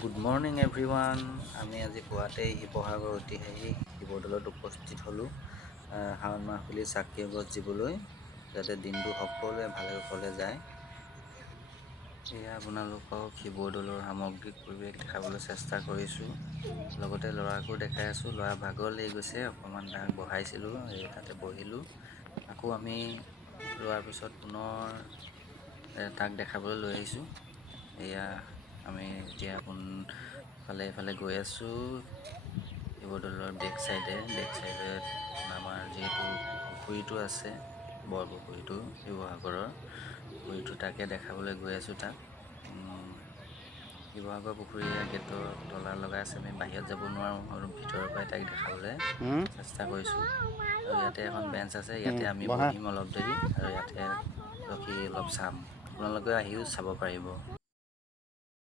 Good morning everyone. আমি আজি পুৱাতে শিৱসাগৰ ঐতিহাসিক শিৱদৌলত উপস্থিত হ'লোঁ শাওণ মাহ বুলি চাকি এগছ দিবলৈ, যাতে দিনটো সকলোৱে ভালে কুশলে যায়। এয়া আপোনালোকক শিৱদৌলৰ সামগ্ৰিক পৰিৱেশ দেখাবলৈ চেষ্টা কৰিছোঁ। লগতে ল'ৰাকো দেখাই আছোঁ। ল'ৰা ভাগৰ লাগি গৈছে, অকণমান তাক বহাইছিলোঁ, তাতে বহিলোঁ। আকৌ আমি ৰোৱাৰ পিছত পুনৰ তাক দেখাবলৈ লৈ আহিছোঁ। এয়া আমি এতিয়া এইফালে গৈ আছোঁ শিৱদৌলৰ বেক চাইডে আমাৰ যিহেতু পুখুৰীটো আছে, বৰপুখুৰীটো শিৱসাগৰৰ পুখুৰীটো, তাকে দেখাবলৈ গৈ আছোঁ তাক। শিৱসাগৰ পুখুৰীৰ গেটৰ তলা লগাই আছে, আমি বাহিৰত যাব নোৱাৰোঁ আৰু ভিতৰৰ পৰাই তাইক দেখাবলৈ চেষ্টা কৰিছোঁ। আৰু ইয়াতে এখন বেঞ্চ আছে, ইয়াতে আমি বহা। বহিম অলপ দেৰি আৰু ইয়াতে ৰখি অলপ চাম। আপোনালোকে আহিও চাব পাৰিব।